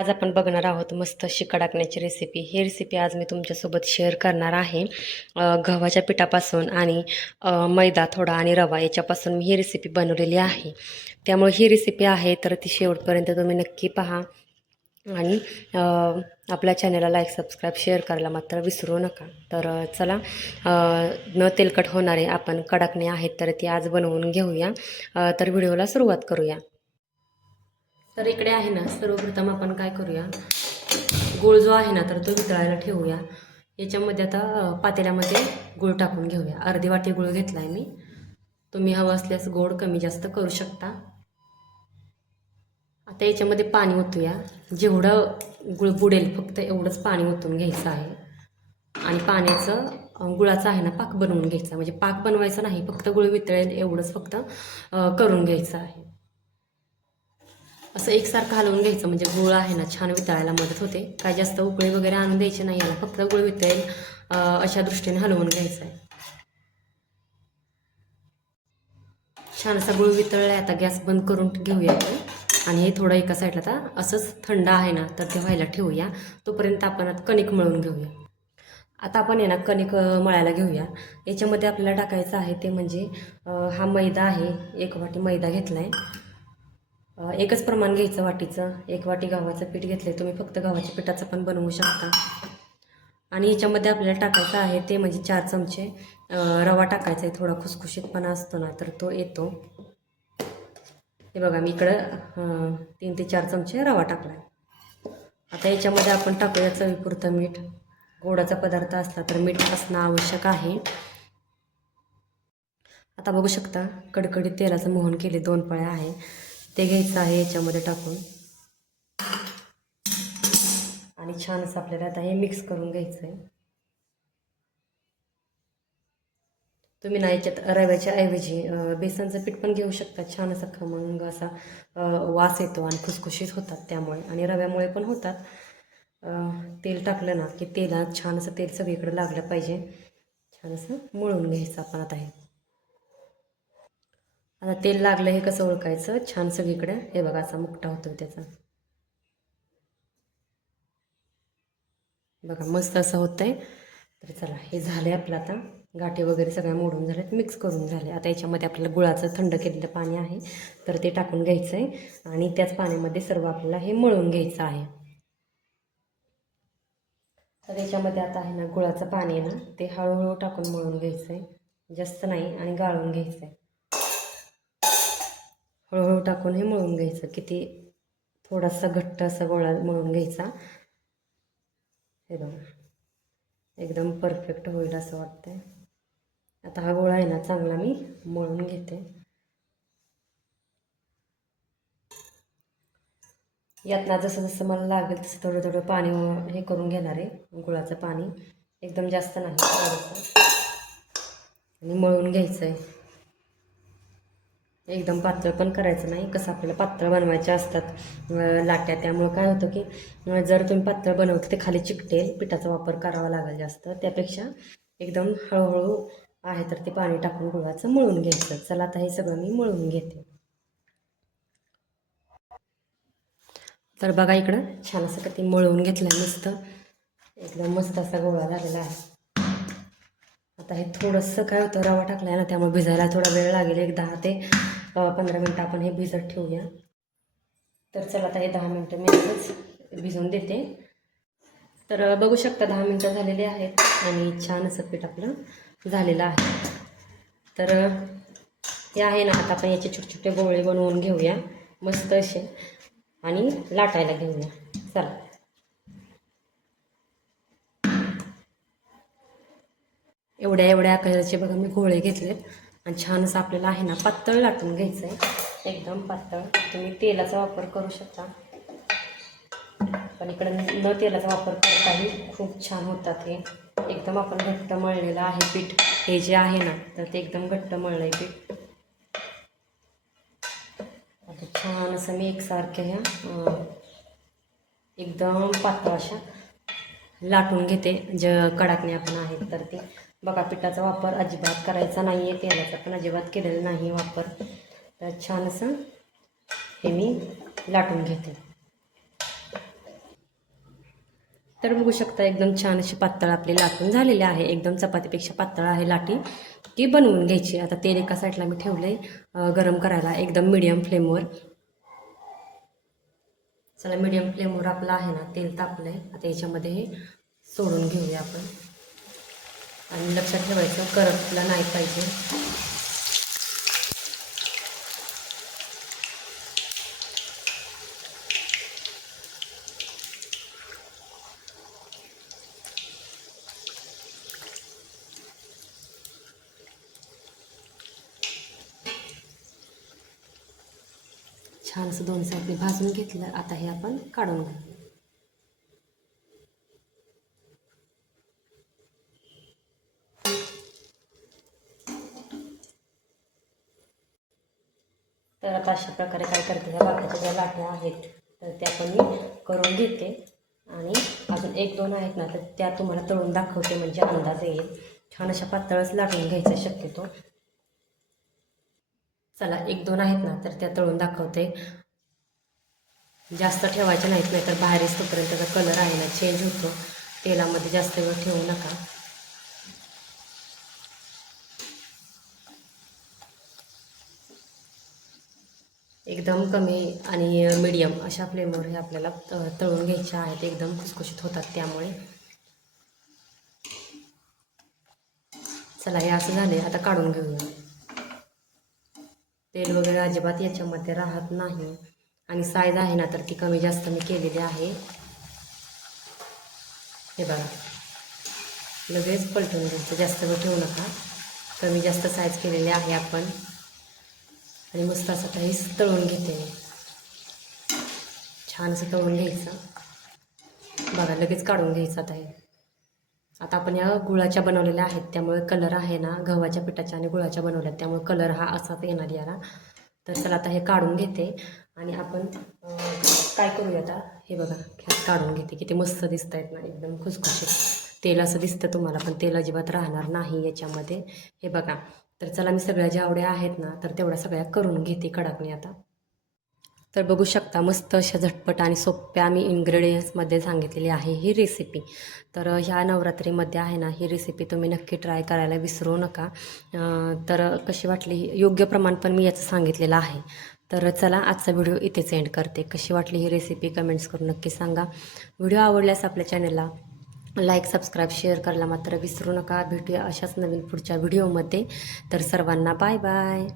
आज आपण बघणार आहोत मस्त अशी कडाकण्याची रेसिपी ही रेसिपी आज मी तुमच्यासोबत शेअर करणार आहे. गव्हाच्या पिठापासून आणि मैदा थोडा आणि रवा याच्यापासून मी ही रेसिपी बनवलेली आहे. त्यामुळे ही रेसिपी आहे तर ती शेवटपर्यंत तुम्ही नक्की पहा. आणि आपल्या चॅनलला लाईक सबस्क्राईब शेअर करायला मात्र विसरू नका. तर चला न तेलकट होणारे आपण कडाकणे आहेत तर ती आज बनवून घेऊया. तर व्हिडिओला सुरुवात करूया. तर इकडे आहे ना सर्वप्रथम आपण काय करूया? गूळ जो आहे ना तर तो वितळायला ठेवूया. याच्यामध्ये आता पातेल्यामध्ये गूळ टाकून घेऊया. अर्धी वाटी गूळ घेतला आहे मी. तुम्ही हवं असल्यास गोड कमी जास्त करू शकता. आता याच्यामध्ये पाणी ओतूया. जेवढं गुळ बुडेल फक्त एवढंच पाणी ओतून घ्यायचं आहे. आणि पाण्याचं गुळाचं आहे ना पाक बनवून घ्यायचा. म्हणजे पाक बनवायचा नाही फक्त गुळ वितळेल एवढंच फक्त करून घ्यायचं आहे. असं एकसारखं हलवून घ्यायचं. म्हणजे गुळ आहे ना छान वितळायला मदत होते. काय जास्त उकळी वगैरे आणून द्यायची नाही याला फक्त गुळ वितळेल अशा दृष्टीने हलवून घ्यायचं आहे. छान असा गुळ वितळला आता गॅस बंद करून घेऊया आपण. आणि हे थोडं एका साईडला आता असंच थंड आहे ना तर ते व्हायला ठेवूया. तोपर्यंत आपण आता कणिक मळून घेऊया. आता आपण आहे ना कणिक मळायला घेऊया. याच्यामध्ये आपल्याला टाकायचं आहे ते म्हणजे हा मैदा आहे. एक वाटी मैदा घेतला आहे एकच प्रमाण घ्यायचं वाटीचं. एक वाटी गव्हाचं पीठ घेतलं तुम्ही फक्त गव्हाच्या पिठाचं पण बनवू शकता. आणि याच्यामध्ये आपल्याला टाकायचं आहे ते म्हणजे चार चमचे रवा टाकायचा आहे थोडा खुसखुशीतपणा असतो ना तर तो येतो. हे बघा मी इकडं तीन ते चार चमचे रवा टाकला आहे आता याच्यामध्ये आपण टाकूया चवीपुरतं मीठ. गोडाचा पदार्थ असला तर मीठ असणं आवश्यक आहे. आता बघू शकता कडकडीत तेलाचं मोहन केले दोन पळ्या आहे. ते घ्यायचं आहे याच्यामध्ये टाकून. आणि छान असं आपल्याला आता हे मिक्स करून घ्यायचं आहे तुम्ही ना याच्यात रव्याच्या ऐवजी बेसनचं पीठ पण घेऊ शकता. छान असा खमंग असा वास येतो आणि खुसखुशीत होतात त्यामुळे. आणि रव्यामुळे पण होतात. तेल टाकलं ना की तेलात छान असं तेल सगळीकडे लागलं पाहिजे. छान असं मळून घ्यायचं आपण आता हे. आता तेल लागलं हे कसं ओळखायचं? छान सगळीकडे. हे बघा असा मुकटा होतो त्याचा. बघा मस्त असं होतंय. तर चला हे झाले आपलं आता. गाठी वगैरे सगळ्या मोडून झाल्यात मिक्स करून झाले आता याच्यामध्ये आपल्याला गुळाचं थंड केलेलं पाणी आहे तर ते टाकून घ्यायचं आहे आणि त्याच पाण्यामध्ये सर्व आपल्याला हे मळून घ्यायचं आहे. तर याच्यामध्ये आता आहे ना गुळाचं पाणी आहे ना ते हळूहळू टाकून मळून घ्यायचं आहे जास्त नाही आणि गाळून घ्यायचं आहे हळूहळू टाकून हे मळून घ्यायचं. किती थोडासा घट्ट असा गोळा मळून घ्यायचा. हे बघा. एकदम परफेक्ट होईल असं वाटतंय. आता हा गोळा आहे ना चांगला मी मळून घेते. यातना जसं जसं मला लागेल तसं थोडं थोडं पाणी हे करून घेणार आहे गुळाचं पाणी. एकदम जास्त नाही आणि मळून घ्यायचं आहे एकदम पातळ पण करायचं नाही. कसं आपल्याला पातळ बनवायचे असतात लाट्या. त्यामुळं काय होतं की जर तुम्ही पातळ बनवतं ते खाली चिकटेल. पिठाचा वापर करावा लागेल जास्त. त्यापेक्षा एकदम हळूहळू आहे तर ते पाणी टाकून गुळाचं मळून घ्यायचं. चला आता हे सगळं मी मळून घेते. तर बघा इकडं छान असं का ते मळवून घेतलं मस्त. एकदम मस्त असा गोळा झालेला आहे. आता हे थोडंसं काय होतं रवा टाकला आहे ना त्यामुळे भिजायला थोडा वेळ लागेल. एक दहा ते पंधरा मिनटं आपण हे भिजत ठेवूया. तर चला आता हे दहा मिनटं मी असंच भिजवून देते. तर बघू शकता दहा मिनटं झालेली आहेत आणि छान असं पीठ आपलं झालेलं आहे. तर हे आहे ना आता आपण याचे छोटे छोटे गोळे बनवून घेऊया. मस्त असे. आणि लाटायला घेऊया. चला. एवढ्या एवढ्या आकाराचे बघा मी गोळे घेतलेत. आणि छान असं आपल्याला आहे ना पातळ लाटून घ्यायचं आहे एकदम पातळ. तुम्ही तेलाचा वापर करू शकता. पण इकडं न तेलाचा वापर करताही खूप छान होतात हे. एकदम आपण घट्ट मळलेलं आहे पीठ. हे जे आहे ना तर ते एकदम घट्ट मळलं आहे पीठ. आता छान असं मी एकसारख्या ह्या एकदम पातळ अशा लाटून घेते. ज कडाकणे आपण आहेत तर ते. बघा पिठाचा वापर अजिबात करायचा नाही आहे तेलाचा पण अजिबात केलेला नाही वापर. तर छान असं हे मी लाटून घेते. तर बघू शकता एकदम छान अशी पातळ आपली लाटून झालेली आहे. एकदम चपातीपेक्षा पातळ आहे लाटी. ती बनवून घ्यायची. आता तेल एका साईडला मी ठेवलं आहे गरम करायला एकदम मिडियम फ्लेमवर चला मिडियम फ्लेमवर आपलं आहे ना तेल तापलं आहे आता याच्यामध्ये हे सोडून घेऊया आपण. आणि लक्षात ठेवायचं करपला नाही पाहिजे. छानसं दोन साईडने भाजून घेतलं. आता हे आपण काढून घेऊ तर आता अशा प्रकारे काय करते ह्या बाकीच्या ज्या लाट्या आहेत तर त्या पण मी करून घेते आणि अजून एक दोन आहेत ना तर त्या तुम्हाला तळून दाखवते म्हणजे अंदाज येईल. छान अशा पातळच लाटून घ्यायचा शक्यतो. चला एक दोन आहेत ना तर त्या तळून दाखवते. जास्त ठेवायचे नाहीत नाही तर बाहेरच तोपर्यंत त्याचा कलर आहे ना चेंज होतो. तेलामध्ये जास्त वेळ ठेवू नका. एकदम कमी आणि मीडियम अशा फ्लेमवर हे आपल्याला तळून घ्यायच्या आहेत. एकदम खुसखुशीत होतात त्यामुळे. चला हे असं झाले आता काढून घेऊया. तेल वगैरे अजिबात याच्यामध्ये राहत नाही. आणि साईज आहे ना तर ती कमी जास्त मी केलेली आहे. हे बघा. लगेच पलटून घ्यायचं. जास्त वेळ ठेवू नका. कमी जास्त साईज केलेली आहे आपण. आणि मस्त असं काही तळून घेते मी. छान असं तळून घ्यायचं. बघा लगेच काढून घ्यायचं आता हे. आता आपण या गुळाच्या बनवलेल्या आहेत त्यामुळे कलर आहे ना गव्हाच्या पिठाच्या आणि गुळाच्या बनवल्या त्यामुळे कलर हा असाच येणार याला. तर चला आता हे काढून घेते आणि आपण काय करूया आता? हे बघा ह्यात काढून घेते. किती मस्त दिसत आहेत ना एकदम खुसखुशीत. तेल असं दिसतं तुम्हाला पण तेल अजिबात राहणार नाही याच्यामध्ये. हे बघा तर चला मी सगळ्या ज्या आवड्या आहेत ना तर तेवढ्या सगळ्या करून घेते कडाकणी आता. तर बघू शकता मस्त अशा झटपट आणि सोप्या मी इन्ग्रेडियंट्समध्ये सांगितलेली आहे ही रेसिपी तर ह्या नवरात्रीमध्ये आहे ना ही रेसिपी तुम्ही नक्की ट्राय करायला विसरू नका. तर कशी वाटली? योग्य प्रमाण पण मी याचं सांगितलेलं आहे. तर चला आजचा व्हिडिओ इथेच एंड करते. कशी वाटली ही रेसिपी कमेंट्स करून नक्की सांगा. व्हिडिओ आवडल्यास आपल्या चॅनलला लाईक सबस्क्राईब शेअर करायला मात्र विसरू नका. भेटूया अशाच नवीन पुढच्या व्हिडिओमध्ये तर सर्वांना बाय बाय